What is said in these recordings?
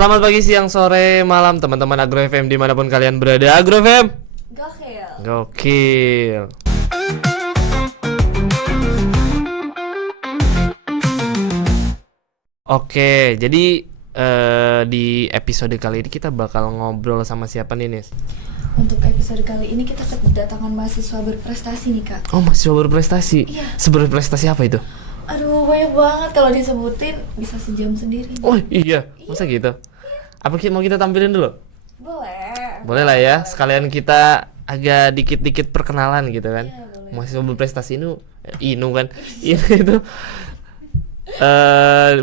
Selamat pagi, siang, sore, malam teman-teman Agro FM dimanapun kalian berada. Agro FM Gokil. Gokil. Oke, jadi di episode kali ini kita bakal ngobrol sama siapa nih, Nis? Untuk episode kali ini kita kedatangan mahasiswa berprestasi nih, Kak. Oh, mahasiswa berprestasi. Iya. Berprestasi apa itu? Aduh, banyak banget kalau disebutin bisa sejam sendiri. Oh iya, masa gitu? Apa mau kita tampilin dulu? Boleh. Boleh lah ya, sekalian kita agak dikit-dikit perkenalan gitu kan. Iya, boleh. Mahasiswa berprestasi Inu kan. Inu itu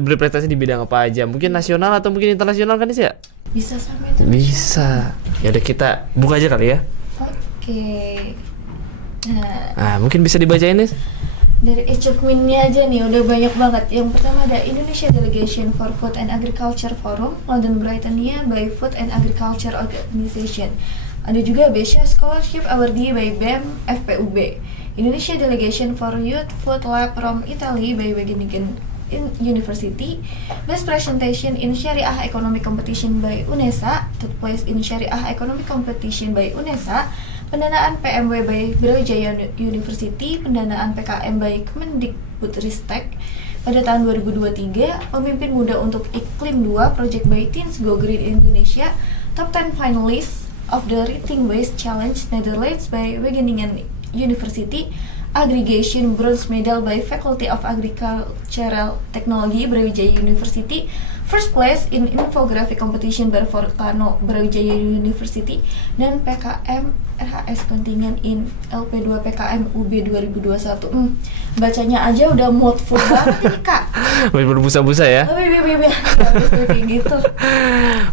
berprestasi di bidang apa aja? Mungkin nasional atau mungkin internasional kan sih ya? Bisa sampai itu. Bisa. Ya udah kita buka aja kali ya. Oke. Nah, Nah, mungkin bisa dibacain nih. dari achievement-nya aja nih udah banyak banget. Yang pertama ada Indonesia Delegation for Food and Agriculture Forum London Britannia by Food and Agriculture Organization. Ada juga Besia Scholarship Awardee by BEM FPUB. Indonesia Delegation for Youth Food Lab from Italy by Wageningen University. Best Presentation in Syariah Economic Competition by UNESA. Third place in Syariah Economic Competition by UNESA. Pendanaan PMW by Brawijaya University, pendanaan PKM by Kemendikbudristek pada tahun 2023, pemimpin muda untuk iklim 2 Project by Teens Go Green Indonesia, top 10 finalists of the Writing Waste Challenge Netherlands by Wageningen University, aggregation bronze medal by Faculty of Agricultural Technology Brawijaya University, first place in infographic competition by Volcano Brawijaya University, dan PKM RHS kontingen in LP2 PKM UB 2021. Bacanya aja udah moodful banget ini, Kak. Berbusa-busa ya. Habis kayak gitu.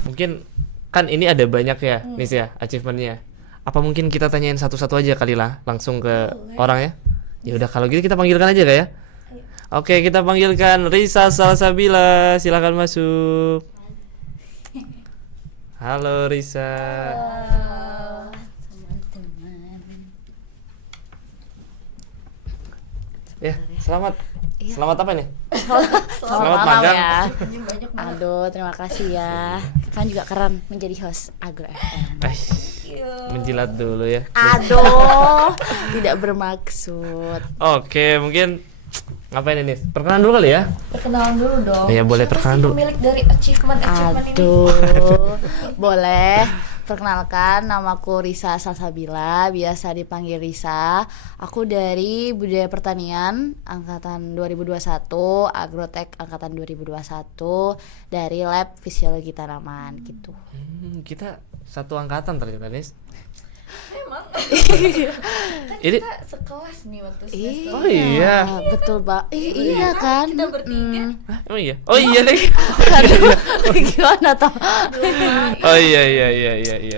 Mungkin kan ini ada banyak ya, Nis ya, achievement-nya. Apa mungkin kita tanyain satu-satu aja kali lah, langsung ke orang ya? Ya udah kalau gitu kita panggilkan aja Kak ya. Oke, kita panggilkan Risa Salsabila, silakan masuk. Halo Risa. Ya, selamat. Selamat apa nih? Selamat magang. Ya. Banyak banget. Aduh, terima kasih ya. Kan juga keren menjadi host Agro FM. Menjilat dulu ya. Aduh, tidak bermaksud. Oke, mungkin ngapain ini? Perkenalan dulu kali ya? Perkenalan dulu dong. Iya, boleh Siapa perkenalan sih dulu. pemilik dari achievement ini? Aduh, boleh. Perkenalkan, namaku Risa Salsabila, biasa dipanggil Risa. Aku dari Budaya Pertanian angkatan 2021, Agrotek angkatan 2021 dari Lab Fisiologi Tanaman gitu. Kita satu angkatan ternyata nih. Emang? Ini Kita sekelas nih waktu semester. Oh iya. Betul, Pak. Iya kan? Kita bertiga. Hah, emang iya? Oh iya deh. Aduh, gimana toh? Oh iya.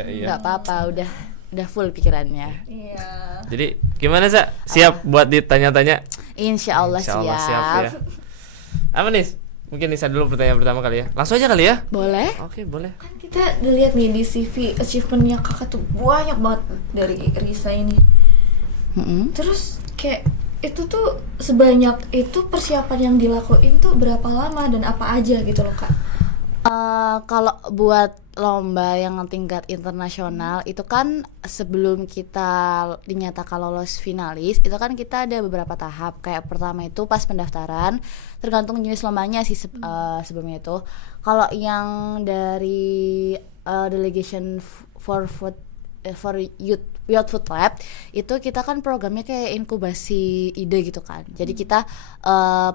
Nggak apa-apa, udah full pikirannya. Iya. Jadi gimana Sa? Siap buat ditanya-tanya? Insya Allah siap. ya. Apa nih? Mungkin Nisa dulu pertanyaan pertama kali ya. Langsung aja kali ya. Boleh? Oke, boleh. Kan kita udah lihat nih di CV achievementnya kakak tuh banyak banget dari Risa ini. Terus kayak itu tuh sebanyak itu persiapan yang dilakuin tuh berapa lama dan apa aja gitu loh, Kak? Kalau buat lomba yang tingkat internasional itu kan sebelum kita dinyatakan lolos finalis itu kan kita ada beberapa tahap. Kayak pertama itu pas pendaftaran, tergantung jenis lombanya sih sebelumnya itu. Kalau yang dari delegation for youth food lab itu kita kan programnya kayak inkubasi ide gitu kan. Jadi kita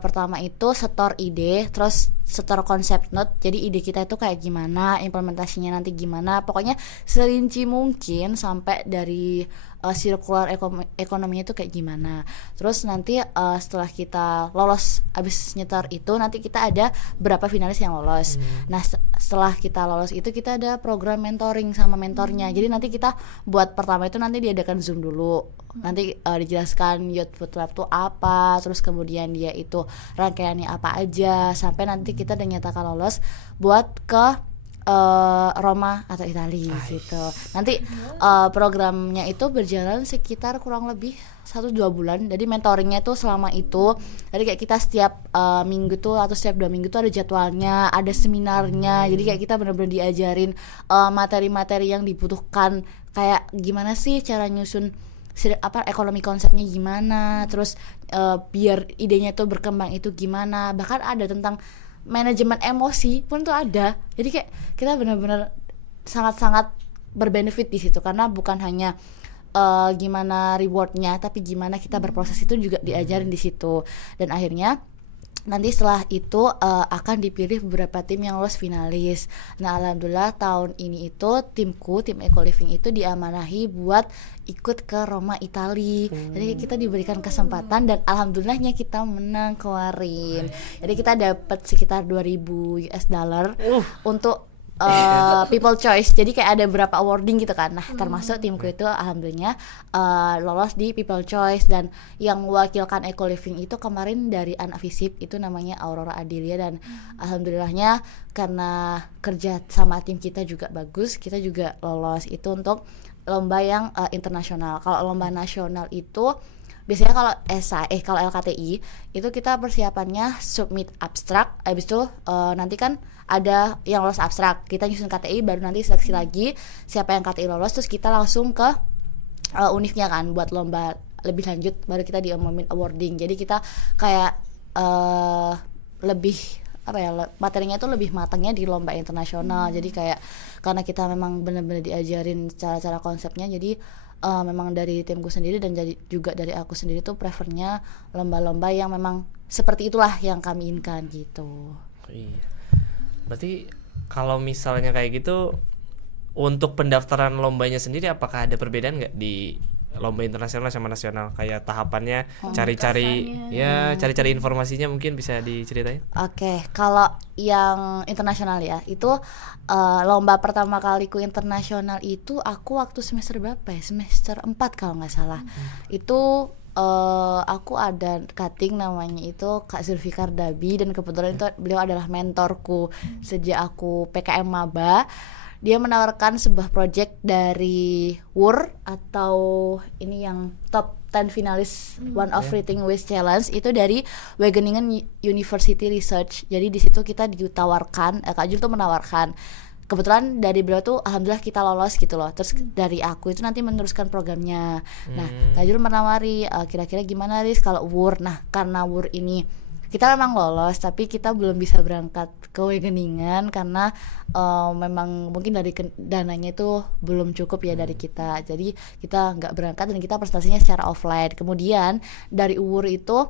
pertama itu setor ide, terus setor konsep note. Jadi ide kita itu kayak gimana, implementasinya nanti gimana. Pokoknya serinci mungkin sampai dari circular ekonominya itu kayak gimana. Terus nanti setelah kita lolos abis nyetor itu nanti kita ada berapa finalis yang lolos. Nah setelah kita lolos itu kita ada program mentoring sama mentornya. Jadi nanti kita buat pertama itu nanti diadakan Zoom dulu. Nanti dijelaskan Youth Food Lab itu apa, terus kemudian dia itu rangkaiannya apa aja, sampai nanti kita dinyatakan lolos buat ke Roma atau Italia gitu. Nanti programnya itu berjalan sekitar kurang lebih 1-2 bulan. Jadi mentoringnya tuh selama itu. Jadi kayak kita setiap minggu tuh atau setiap 2 minggu tuh ada jadwalnya, ada seminarnya. Jadi kayak kita benar-benar diajarin materi-materi yang dibutuhkan. Kayak gimana sih cara nyusun ekonomi konsepnya gimana, terus biar idenya tuh berkembang itu gimana. Bahkan ada tentang manajemen emosi pun tuh ada. Jadi kayak kita benar-benar sangat-sangat berbenefit di situ karena bukan hanya gimana rewardnya, tapi gimana kita berproses itu juga diajarin di situ. Dan akhirnya nanti setelah itu akan dipilih beberapa tim yang lolos finalis. Nah alhamdulillah tahun ini itu tim Ecoliving itu diamanahi buat ikut ke Roma Itali. Jadi kita diberikan kesempatan dan alhamdulillahnya kita menang kemarin. Jadi kita dapat sekitar 2.000 US dollar untuk people choice. Jadi kayak ada beberapa awarding gitu kan. Nah termasuk timku itu alhamdulillah lolos di people choice. Dan yang mewakilkan Ecoliving itu kemarin dari anak FISIP itu namanya Aurora Adelia. Dan alhamdulillahnya karena kerja sama tim kita juga bagus, kita juga lolos itu untuk lomba yang internasional. Kalau lomba nasional itu biasanya kalau LKTI itu kita persiapannya submit abstrak, habis itu nanti kan ada yang lolos abstrak, kita nyusun KTI, baru nanti seleksi lagi siapa yang KTI lolos, terus kita langsung ke univnya kan buat lomba lebih lanjut, baru kita diumumin awarding. Jadi kita kayak lebih materinya itu lebih matangnya di lomba internasional. Jadi kayak karena kita memang benar-benar diajarin cara-cara konsepnya, jadi memang dari timku sendiri dan jadi juga dari aku sendiri tuh prefernya lomba-lomba yang memang seperti itulah yang kami inginkan gitu. Iya. Berarti kalau misalnya kayak gitu untuk pendaftaran lombanya sendiri apakah ada perbedaan nggak di lomba internasional sama nasional? Kayak tahapannya, cari-cari informasinya mungkin bisa diceritain? Oke, kalau yang internasional ya itu lomba pertama kaliku internasional itu aku waktu semester berapa ya? Semester 4 kalau nggak salah. Itu aku ada cutting namanya itu Kak Zulfikar Dabi, dan kebetulan itu beliau adalah mentorku sejak aku PKM Maba. Dia menawarkan sebuah project dari WUR atau ini yang top 10 finalis One of Reading Waste Challenge itu dari Wageningen University Research. Jadi di situ kita ditawarkan, Kak Jul tuh menawarkan. Kebetulan dari beliau tuh alhamdulillah kita lolos gitu loh. Terus dari aku itu nanti meneruskan programnya. Nah, Kak Jul menawari kira-kira gimana Riz kalau WUR. Nah, karena WUR ini kita memang lolos tapi kita belum bisa berangkat ke Wageningen karena memang mungkin dari dananya itu belum cukup ya dari kita. Jadi kita nggak berangkat dan kita presentasinya secara offline. Kemudian dari UWUR itu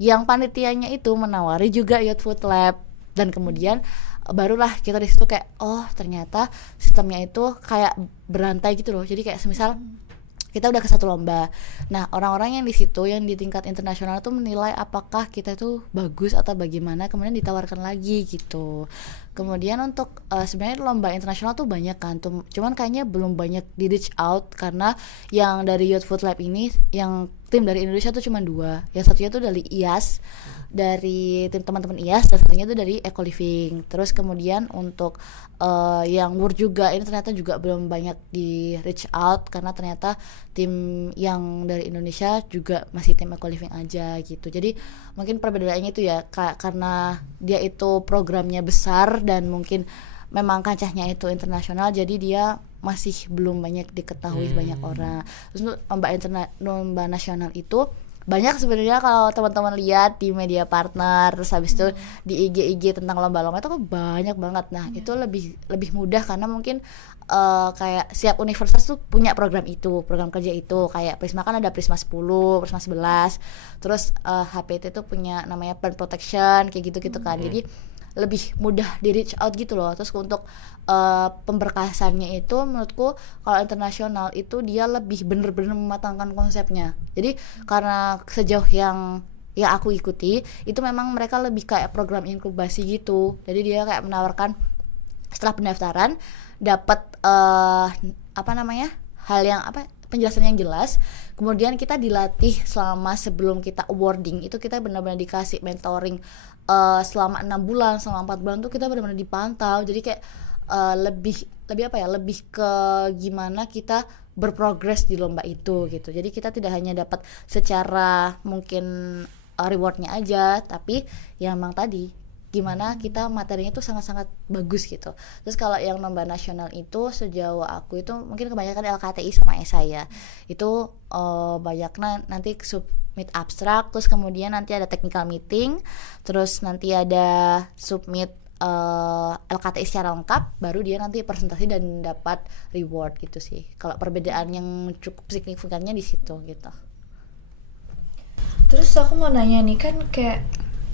yang panitianya itu menawari juga Youth Food Lab, dan kemudian barulah kita di situ kayak oh ternyata sistemnya itu kayak berantai gitu loh. Jadi kayak semisal kita udah ke satu lomba. Nah, orang-orang yang di situ yang di tingkat internasional tuh menilai apakah kita itu bagus atau bagaimana, kemudian ditawarkan lagi gitu. Kemudian untuk sebenarnya lomba internasional tuh banyak kan, cuman kayaknya belum banyak di reach out karena yang dari Youth Food Lab ini yang tim dari Indonesia tuh cuma 2. Yang satunya tuh dari IAS, dari tim teman-teman IAS, dan satunya tuh dari Ecoliving. Terus kemudian untuk yang WUR juga ini ternyata juga belum banyak di reach out karena ternyata tim yang dari Indonesia juga masih tim Ecoliving aja gitu. Jadi mungkin perbedaannya itu ya karena dia itu programnya besar dan mungkin memang kancahnya itu internasional, jadi dia masih belum banyak diketahui banyak orang. Terus untuk lomba nasional itu banyak sebenarnya kalau teman-teman lihat di media partner, terus habis itu di IG tentang lomba-lomba itu kan banyak banget. Nah itu lebih mudah karena mungkin kayak setiap universitas tuh punya program kerja itu. Kayak Prisma kan ada Prisma 10, Prisma 11, terus HPT tuh punya namanya Plant Protection kayak gitu-gitu kan. Jadi lebih mudah di reach out gitu loh. Terus untuk pemberkasannya itu menurutku kalau internasional itu dia lebih bener-bener mematangkan konsepnya. Jadi karena sejauh yang aku ikuti itu memang mereka lebih kayak program inkubasi gitu. Jadi dia kayak menawarkan setelah pendaftaran dapat penjelasan yang jelas. Kemudian kita dilatih selama sebelum kita awarding itu kita benar-benar dikasih mentoring selama 6 bulan, selama 4 bulan tuh kita benar-benar dipantau. Jadi kayak lebih apa ya, lebih ke gimana kita berprogres di lomba itu gitu. Jadi kita tidak hanya dapat secara mungkin rewardnya aja, tapi ya emang tadi gimana kita materinya tuh sangat-sangat bagus gitu. Terus kalau yang lomba nasional itu sejauh aku itu mungkin kebanyakan LKTI sama esai ya. Itu banyaknya nanti submit abstrak, terus kemudian nanti ada technical meeting, terus nanti ada submit LKTI secara lengkap, baru dia nanti presentasi dan dapat reward gitu sih. Kalau perbedaan yang cukup signifikannya di situ gitu. Terus aku mau nanya nih, kan kayak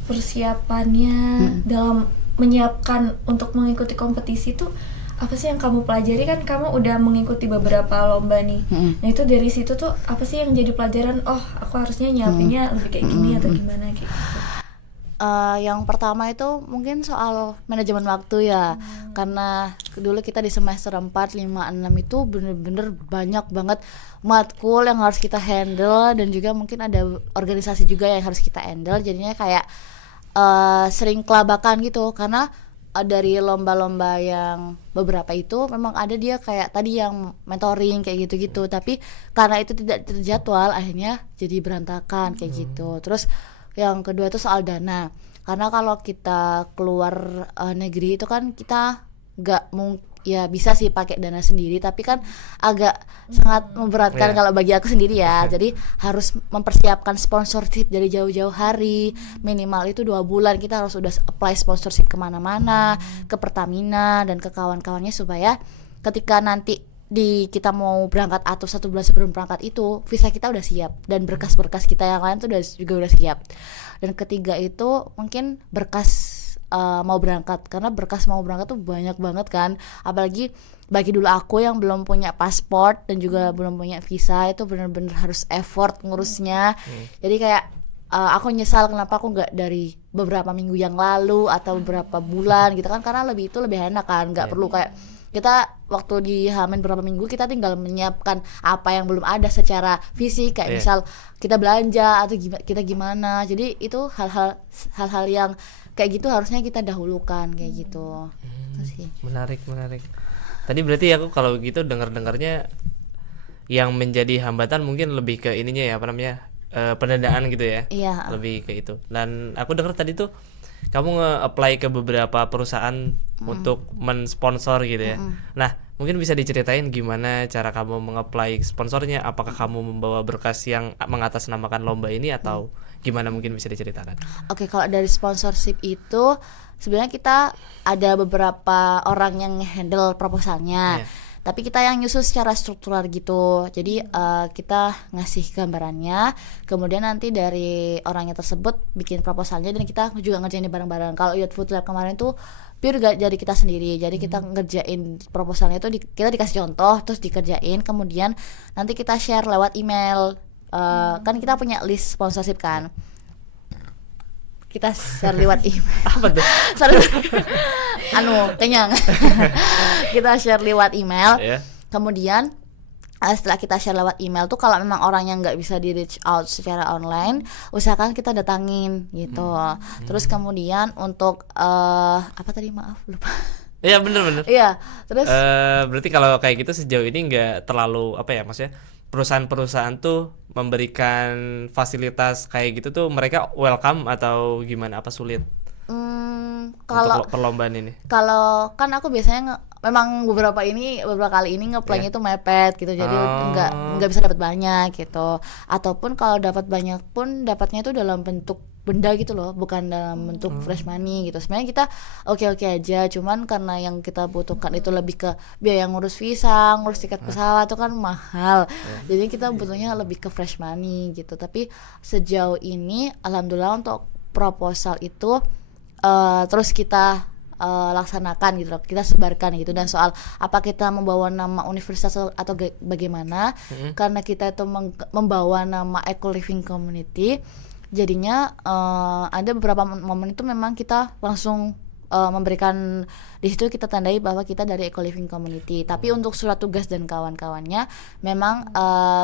persiapannya dalam menyiapkan untuk mengikuti kompetisi tuh apa sih yang kamu pelajari? Kan kamu udah mengikuti beberapa lomba nih. Nah itu dari situ tuh apa sih yang jadi pelajaran? Oh aku harusnya nyiapinnya lebih kayak gini atau gimana kayak gitu. Yang pertama itu mungkin soal manajemen waktu ya. Karena dulu kita di semester 4, 5, 6 itu bener-bener banyak banget matkul yang harus kita handle, dan juga mungkin ada organisasi juga yang harus kita handle. Jadinya kayak sering kelabakan gitu, karena dari lomba-lomba yang beberapa itu memang ada dia kayak tadi yang mentoring kayak gitu-gitu, tapi karena itu tidak terjadwal akhirnya jadi berantakan kayak gitu. Terus yang kedua itu soal dana, karena kalau kita keluar negeri itu kan kita nggak ya bisa sih pakai dana sendiri, tapi kan agak sangat memberatkan kalau bagi aku sendiri ya. Jadi harus mempersiapkan sponsorship dari jauh-jauh hari, minimal itu 2 bulan kita harus udah apply sponsorship kemana-mana, ke Pertamina dan ke kawan-kawannya, supaya ketika nanti kita mau berangkat atau 1 bulan sebelum berangkat itu visa kita udah siap, dan berkas-berkas kita yang lain tuh juga udah siap. Dan ketiga itu mungkin berkas mau berangkat, karena berkas mau berangkat tuh banyak banget kan, apalagi bagi dulu aku yang belum punya paspor dan juga belum punya visa, itu benar-benar harus effort ngurusnya. Jadi kayak aku nyesal kenapa aku nggak dari beberapa minggu yang lalu atau beberapa bulan gitu kan, karena itu lebih enak kan, nggak perlu kayak kita waktu di Hamin beberapa minggu kita tinggal menyiapkan apa yang belum ada secara fisik, kayak misal kita belanja atau kita gimana. Jadi itu hal-hal yang kayak gitu harusnya kita dahulukan kayak gitu. Sih. Menarik. Tadi berarti aku kalau gitu dengarnya yang menjadi hambatan mungkin lebih ke ininya ya, apa namanya, pendanaan gitu ya. Iya. Lebih ke itu. Dan aku dengar tadi tuh kamu nge-apply ke beberapa perusahaan untuk mensponsor gitu ya. Nah, mungkin bisa diceritain gimana cara kamu meng-apply sponsornya? Apakah kamu membawa berkas yang mengatasnamakan lomba ini atau gimana, mungkin bisa diceritakan? Oke, kalau dari sponsorship itu sebenarnya kita ada beberapa orang yang handle proposalnya. Tapi kita yang nyusun secara struktural gitu. Jadi kita ngasih gambarannya, kemudian nanti dari orangnya tersebut bikin proposalnya, dan kita juga ngerjain bareng-bareng. Kalau Youth Food Lab kemarin tuh pure dari kita sendiri. Jadi kita ngerjain proposalnya itu kita dikasih contoh, terus dikerjain, kemudian nanti kita share lewat email. Kan kita punya list sponsorship kan, kita share lewat email. Apa tuh? Kenyang. Kita share lewat email. Kemudian setelah kita share lewat email tuh, kalau memang orang yang nggak bisa di reach out secara online, usahakan kita datangin gitu. Terus kemudian untuk apa tadi, maaf lupa. Iya, bener. Iya, terus berarti kalau kayak gitu sejauh ini nggak terlalu apa ya, maksudnya perusahaan-perusahaan tuh memberikan fasilitas kayak gitu tuh mereka welcome atau gimana, apa sulit? Kalau untuk perlombaan ini. Kalau kan aku biasanya memang beberapa kali ini nge-plan itu mepet gitu, jadi nggak bisa dapat banyak gitu. Ataupun kalau dapat banyak pun dapatnya itu dalam bentuk benda gitu loh, bukan dalam bentuk fresh money gitu. Sebenarnya kita oke aja, cuman karena yang kita butuhkan itu lebih ke biaya ngurus visa, ngurus tiket pesawat itu kan mahal. Jadi kita butuhnya lebih ke fresh money gitu. Tapi sejauh ini alhamdulillah untuk proposal itu terus kita laksanakan gitu loh, kita sebarkan gitu. Dan soal apa kita membawa nama universitas atau bagaimana, karena kita itu membawa nama Eco Living Community, jadinya ada beberapa momen itu memang kita langsung memberikan di situ kita tandai bahwa kita dari Eco Living Community. Tapi untuk surat tugas dan kawan-kawannya memang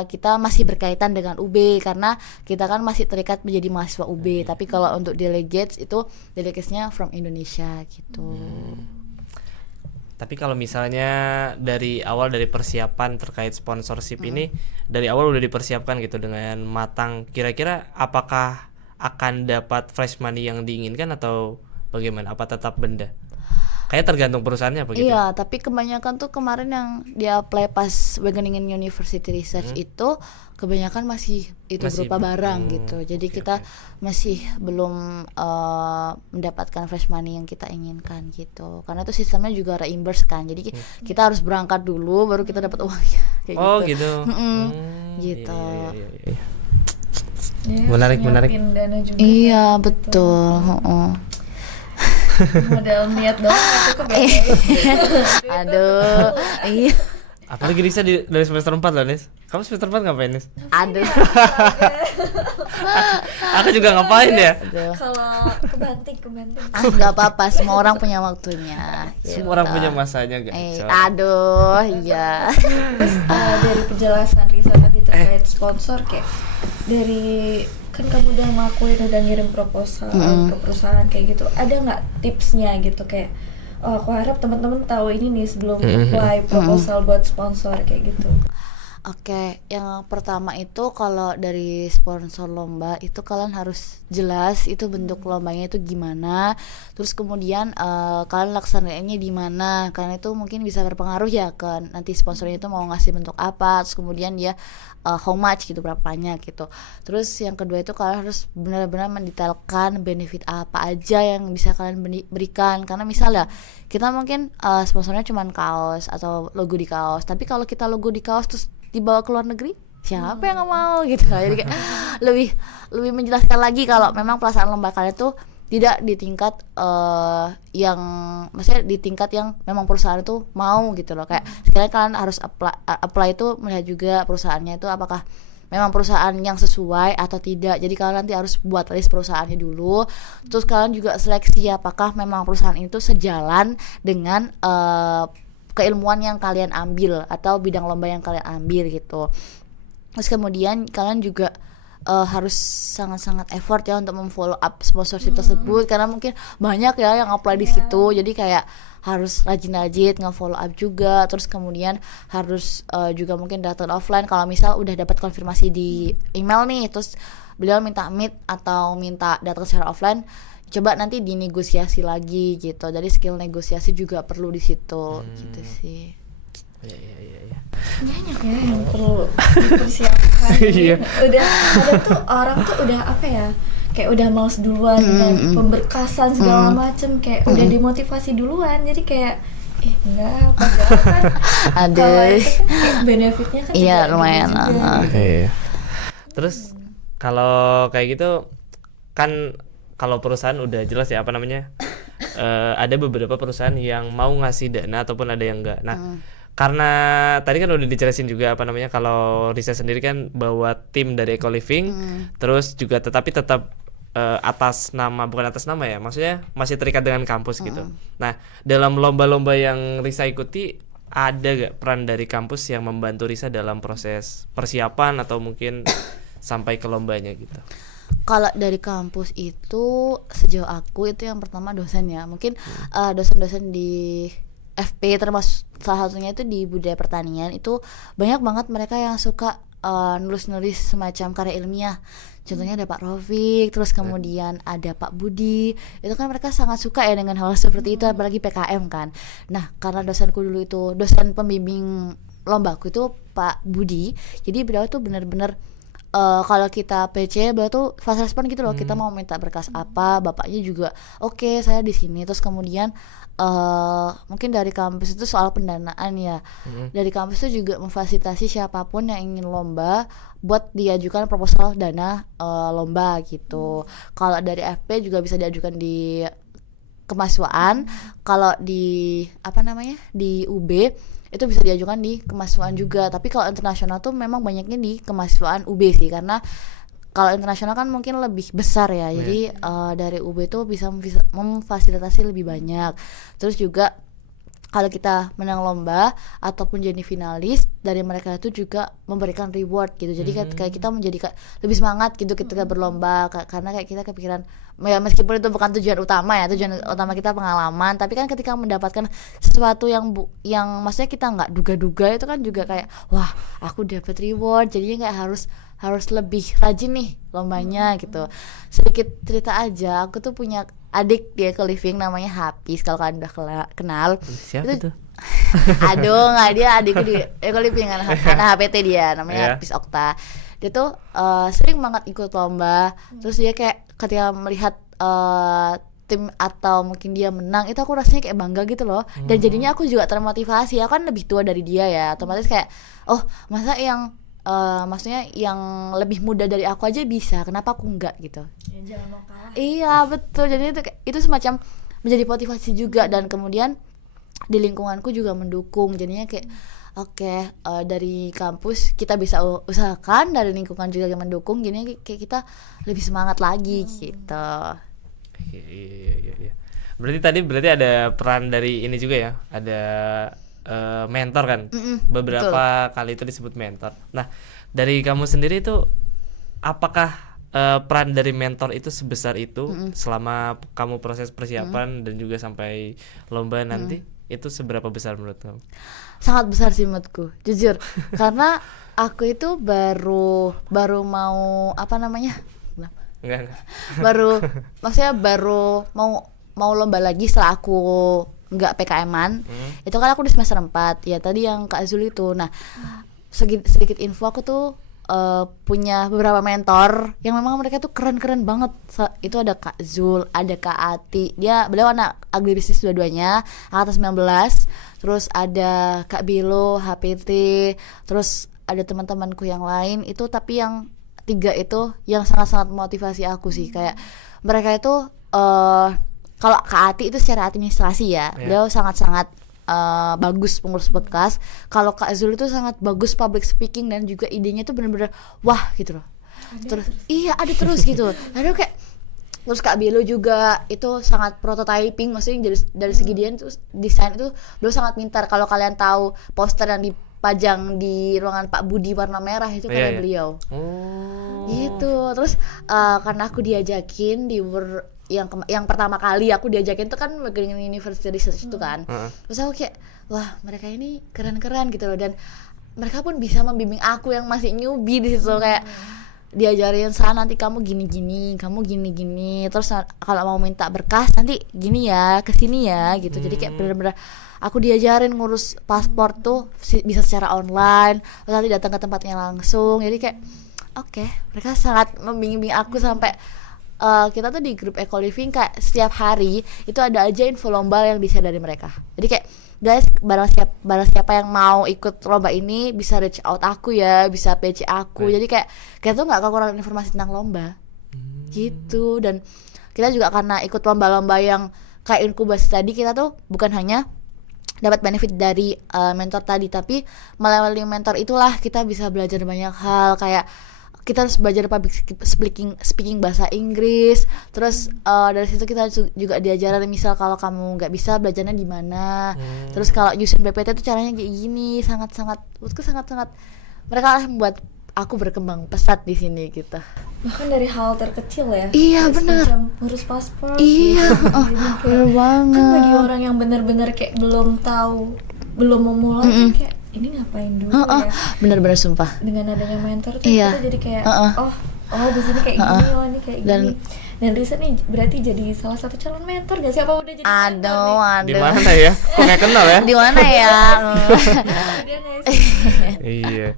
kita masih berkaitan dengan UB karena kita kan masih terikat menjadi mahasiswa UB. Tapi kalau untuk delegates itu delegate-nya from Indonesia gitu. Tapi kalau misalnya dari awal dari persiapan terkait sponsorship ini dari awal udah dipersiapkan gitu dengan matang, kira-kira apakah akan dapat fresh money yang diinginkan atau bagaimana? Apa tetap benda? Kayak tergantung perusahaannya apa gitu. Iya, tapi kebanyakan tuh kemarin yang dia apply pas Wageningen University Research itu kebanyakan masih Masih berupa barang gitu. Jadi kita masih belum mendapatkan fresh money yang kita inginkan gitu. Karena itu sistemnya juga reimburse kan. Jadi kita harus berangkat dulu baru kita dapat uangnya kayak Oh gitu. gitu. Gitu. Iya. Ya, Menarik. nyiapin dana juga. Iya, betul. Heeh. Modal niat doang nggak cukup ya. Aduh, iya. Apalagi Risa dari semester 4 loh, Nis. Kamu semester 4 ngapain, Nis? Aduh. Aku juga ngapain ya? Aduh. Kalau kebanting Gak apa-apa, semua orang punya waktunya. Semua orang punya masanya, guys. Aduh, iya. Terus dari penjelasan Risa tadi terkait sponsor kayak dari kan kamu udah ngelakuin udah ngirim proposal ke perusahaan kayak gitu, ada nggak tipsnya gitu kayak aku harap teman-teman tahu ini nih sebelum apply proposal buat sponsor kayak gitu. Oke, yang pertama itu kalau dari sponsor lomba itu kalian harus jelas itu bentuk lombanya itu gimana, terus kemudian kalian laksanainnya di mana, karena itu mungkin bisa berpengaruh ya ke nanti sponsornya itu mau ngasih bentuk apa, terus kemudian dia how much gitu, berapa banyak gitu. Terus yang kedua itu kalian harus benar-benar mendetailkan benefit apa aja yang bisa kalian berikan, karena misalnya kita mungkin sponsornya cuma kaos atau logo di kaos, tapi kalau kita logo di kaos terus dibawa ke luar negeri, siapa yang nggak mau gitu. Jadi kayak lebih menjelaskan lagi kalau memang pelaksanaan lomba kalian tuh tidak di tingkat yang maksudnya di tingkat yang memang perusahaan itu mau gitu loh. Kayak sekalian kalian harus apply itu melihat juga perusahaannya itu apakah memang perusahaan yang sesuai atau tidak. Jadi kalian nanti harus buat list perusahaannya dulu, terus kalian juga seleksi apakah memang perusahaan itu sejalan dengan keilmuan yang kalian ambil atau bidang lomba yang kalian ambil gitu. Terus kemudian kalian juga harus sangat-sangat effort ya untuk memfollow up sponsorship tersebut, karena mungkin banyak ya yang apply di situ. Jadi kayak harus rajin-rajin nge-follow up juga. Terus kemudian harus juga mungkin datang offline kalau misal udah dapat konfirmasi di email nih, terus beliau minta meet atau minta datang secara offline, coba nanti dinegosiasi lagi gitu. Jadi skill negosiasi juga perlu di situ gitu sih. Iya. Banyak ya yang perlu dipersiapkan. Iya. Udah ada tuh orang tuh udah apa ya, kayak udah males duluan dengan pemberkasan segala macem, kayak udah dimotivasi duluan, jadi kayak enggak padahal kan kalau itu kan kayak benefitnya kan Iya, juga lumayan gede lah. juga. Iya. Terus kalau kayak gitu kan, kalau perusahaan udah jelas ya apa namanya, ada beberapa perusahaan yang mau ngasih dana ataupun ada yang enggak. Nah, karena tadi kan udah dijelasin juga apa namanya, kalau Risa sendiri kan bawa tim dari Eco Living, terus juga tetap atas nama, bukan atas nama ya, maksudnya masih terikat dengan kampus gitu. Nah, dalam lomba-lomba yang Risa ikuti, ada gak peran dari kampus yang membantu Risa dalam proses persiapan atau mungkin sampai ke lombanya gitu? Kalau dari kampus itu sejauh aku itu yang pertama dosen ya, mungkin dosen-dosen di FP termasuk salah satunya itu di budaya pertanian itu banyak banget mereka yang suka nulis-nulis semacam karya ilmiah. Contohnya ada Pak Rofik, terus kemudian ada Pak Budi. Itu kan mereka sangat suka ya dengan hal seperti itu, apalagi PKM kan. Nah, karena dosenku dulu itu dosen pembimbing lombaku itu Pak Budi, jadi beliau tuh benar-benar kalau kita PC beliau tuh fast respon gitu loh. Kita mau minta berkas apa, bapaknya juga oke, saya di sini. Terus kemudian mungkin dari kampus itu soal pendanaan ya, dari kampus itu juga memfasilitasi siapapun yang ingin lomba buat diajukan proposal dana lomba gitu. Kalau dari FP juga bisa diajukan di kemahasiswaan. Kalau di apa namanya di UB itu bisa diajukan di kemahasiswaan juga. Tapi kalau internasional tuh memang banyaknya di kemahasiswaan UB sih, karena kalau internasional kan mungkin lebih besar ya. Jadi dari UB itu bisa memfasilitasi lebih banyak. Terus juga kalau kita menang lomba ataupun jadi finalis, dari mereka itu juga memberikan reward gitu. Jadi kayak kita menjadi lebih semangat gitu ketika berlomba, karena kayak kita kepikiran ya, meskipun itu bukan tujuan utama ya, tujuan utama kita pengalaman, tapi kan ketika mendapatkan sesuatu yang maksudnya kita nggak duga-duga, itu kan juga kayak wah aku dapat reward, jadinya kayak harus lebih rajin nih lombanya gitu. Sedikit cerita aja, aku tuh punya adik di Eco Living namanya Hafiz, kalau kalian udah kenal. Siapa Itu tuh? aduh nggak, dia adikku di Eco Living, anak HPT dia namanya Hafiz Okta. Dia tuh sering banget ikut lomba. Terus dia kayak ketika melihat tim atau mungkin dia menang, itu aku rasanya kayak bangga gitu loh. Dan jadinya aku juga termotivasi. Aku kan lebih tua dari dia ya, otomatis kayak oh masa yang maksudnya yang lebih muda dari aku aja bisa, kenapa aku enggak gitu. Ya, jangan mau kalah. Iya betul, jadi itu semacam menjadi motivasi juga. Dan kemudian di lingkunganku juga mendukung, jadinya kayak oke, dari kampus kita bisa usahakan, dari lingkungan juga yang mendukung, jadinya kayak kita lebih semangat lagi gitu. Iya. Berarti ada peran dari ini juga ya, ada mentor kan. Beberapa kali itu disebut mentor. Nah, dari kamu sendiri itu apakah peran dari mentor itu sebesar itu selama kamu proses persiapan dan juga sampai lomba nanti, itu seberapa besar menurut kamu? Sangat besar sih menurutku, jujur. Karena aku itu baru mau Enggak. maksudnya baru mau lomba lagi setelah aku nggak PKM-an. Itu kan aku di semester 4 ya, tadi yang Kak Zul itu. Nah, sedikit info, aku tuh punya beberapa mentor yang memang mereka tuh keren-keren banget. Itu ada Kak Zul, ada Kak Ati, beliau anak agribisnis dua-duanya, angkatan 19. Terus ada Kak Bilo, HPT, terus ada teman-temanku yang lain itu, tapi yang 3 itu yang sangat-sangat motivasi aku sih. Kayak mereka itu kalau Kak Ati itu secara administrasi ya, beliau sangat-sangat bagus pengurus bekas. Kalau Kak Zul itu sangat bagus public speaking dan juga idenya tuh bener-bener wah gitu loh. Ada terus gitu. Lalu kayak terus Kak Bilo juga itu sangat prototyping, maksudnya dari segi desain itu beliau sangat pintar. Kalau kalian tahu poster yang dipajang di ruangan Pak Budi warna merah itu karya beliau. Gitu. Terus karena aku diajakin yang pertama kali aku diajakin tuh kan Wageningen University Research itu kan. Terus aku kayak wah mereka ini keren-keren gitu loh, dan mereka pun bisa membimbing aku yang masih newbie di situ. Kayak diajarin nanti kamu gini-gini, kamu gini-gini, terus kalau mau minta berkas nanti gini ya, kesini ya gitu. Jadi kayak bener-bener aku diajarin ngurus paspor tuh bisa secara online, terus nanti datang ke tempatnya langsung. Jadi kayak oke, mereka sangat membimbing aku sampai kita tuh di grup Eco Living kayak setiap hari itu ada aja info lomba yang di-share dari mereka. Jadi kayak guys, barang siapa yang mau ikut lomba ini bisa reach out aku ya, bisa PC aku. Jadi kayak kita tuh nggak kekurangan informasi tentang lomba gitu. Dan kita juga karena ikut lomba-lomba yang kayak inkubasi tadi, kita tuh bukan hanya dapat benefit dari mentor tadi, tapi melalui mentor itulah kita bisa belajar banyak hal. Kayak kita harus belajar public speaking bahasa Inggris. Terus dari situ kita juga diajarin misal kalau kamu nggak bisa belajarnya di mana. Terus kalau nyusun PPT itu caranya kayak gini. Sangat-sangat mereka membuat aku berkembang pesat di sini gitu. Bahkan dari hal terkecil ya. Iya benar. Ngurus paspor. Iya. Benar banget. Kan bagi orang yang benar-benar kayak belum tahu, belum mau mulai kan kayak ini ngapain dulu ya. Benar-benar sumpah. Dengan adanya mentor tuh Iya. kita jadi kayak oh di sini kayak gini, ini kayak gini. Dan Risa nih berarti jadi salah satu calon mentor gak sih? Apa udah jadi mentor nih? Di mana ya? Kok kayak kenal ya? Di mana ya? Iya.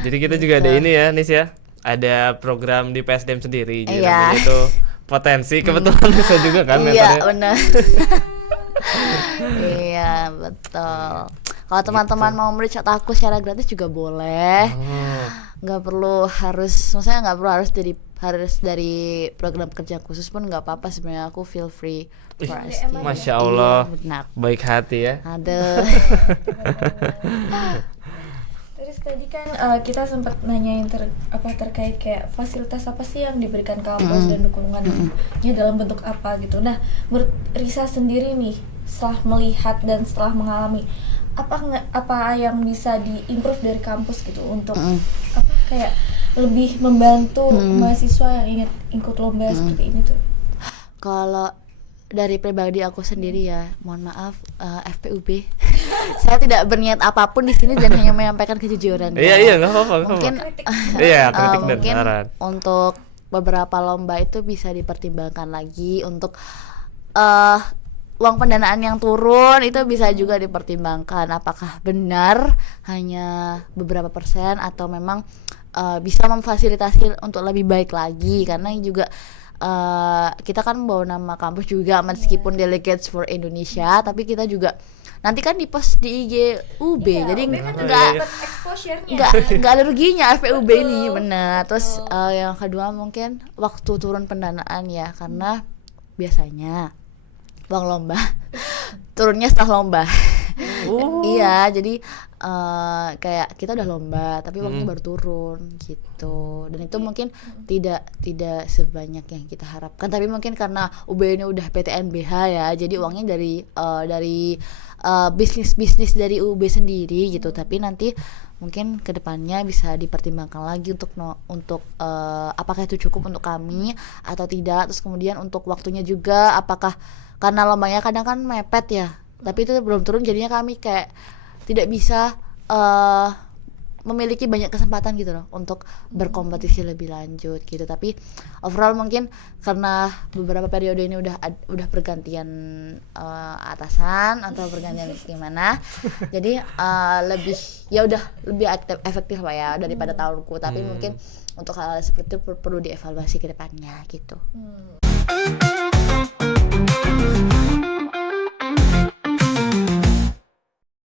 Jadi kita juga ada ini ya, Nis ya. Ada program di PSDM sendiri, jadi namanya itu potensi. Kebetulan bisa juga kan mentornya. Iya benar. Iya betul. Kalau teman-teman mau reach out aku secara gratis juga boleh. Nggak perlu harus dari program kerja khusus pun nggak apa-apa sebenarnya. Aku feel free for asking. Masya Allah, iya, baik hati ya. Aduh. Terus Tadi kan kita sempat nanyain terkait kayak fasilitas apa sih yang diberikan kampus dan dukungannya dalam bentuk apa gitu. Nah, menurut Risa sendiri nih, setelah melihat dan setelah mengalami, apa yang bisa diimprove dari kampus gitu untuk kayak lebih membantu mahasiswa yang ingin ikut lomba seperti ini tuh? Kalau dari pribadi aku sendiri ya, mohon maaf, FPUB, saya tidak berniat apapun di sini dan hanya menyampaikan kejujuran. Iya nggak apa-apa. Mungkin Iya, kritik dan mungkin saran. untuk beberapa lomba itu bisa dipertimbangkan lagi untuk uang pendanaan yang turun itu bisa juga dipertimbangkan. Apakah benar hanya beberapa persen atau memang bisa memfasilitasi untuk lebih baik lagi, karena juga kita kan bawa nama kampus juga meskipun Delegates for Indonesia, tapi kita juga nanti kan di post di IG UB, jadi nggak ada ruginya FPUB ini, benar. Terus yang kedua mungkin waktu turun pendanaan ya, karena biasanya uang lomba turunnya setelah lomba. Iya, jadi kayak kita udah lomba tapi uangnya baru turun gitu, dan itu mungkin tidak sebanyak yang kita harapkan, tapi mungkin karena UB ini udah PTNBH ya, jadi uangnya dari bisnis dari UB sendiri gitu. Tapi nanti mungkin kedepannya bisa dipertimbangkan lagi untuk apakah itu cukup untuk kami atau tidak. Terus kemudian untuk waktunya juga, apakah karena lombanya kadang kan mepet ya, tapi itu belum turun, jadinya kami kayak tidak bisa memiliki banyak kesempatan gitu loh untuk berkompetisi lebih lanjut gitu. Tapi overall mungkin karena beberapa periode ini udah pergantian atasan atau pergantian gimana, jadi lebih efektif lah ya daripada tahunku. Tapi mungkin untuk hal seperti itu perlu dievaluasi ke depannya gitu.